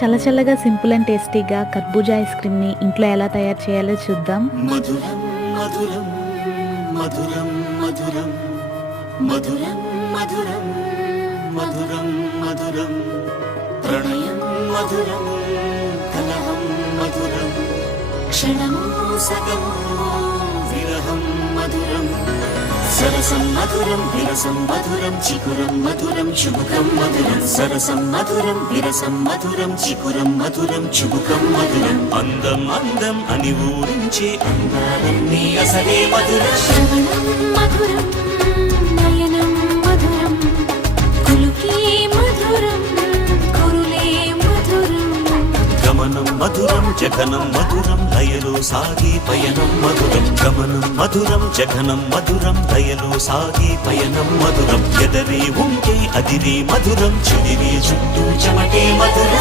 చల్లచల్లగా simple and టేస్టీగా కర్బూజా ice క్రీమ్ని ఇంట్లో ఎలా తయారు చేయాలో చూద్దాం. మధురం మధురం మధురం మధురం మధురం మధురం మధురం మధురం ప్రణయం మధురం కలహం మధురం క్షణము సగము విరహం మధురం సరసం మధురం విరసం మధురం చికురం మధురం చుబుకం మధురం సరసం మధురం విరసం మధురం చికురం మధురం చుబుకం మధురం అందం అందం అని ఊరించే అందాలన్నీ అసలే మధురం శ్రవణం మధురం నయనం మధురం కులుకే మధురం కురులే మధురం గమనం మధురం జగనం మధురం లయలో సాగే పయనం మధురం గమనం మధురం జగనం మధురం లయలో సాగే పయనం మధురం ఎదరే ఉంటే అదిరే మధురం చెదిరే చుట్టూ చెమటే మధురం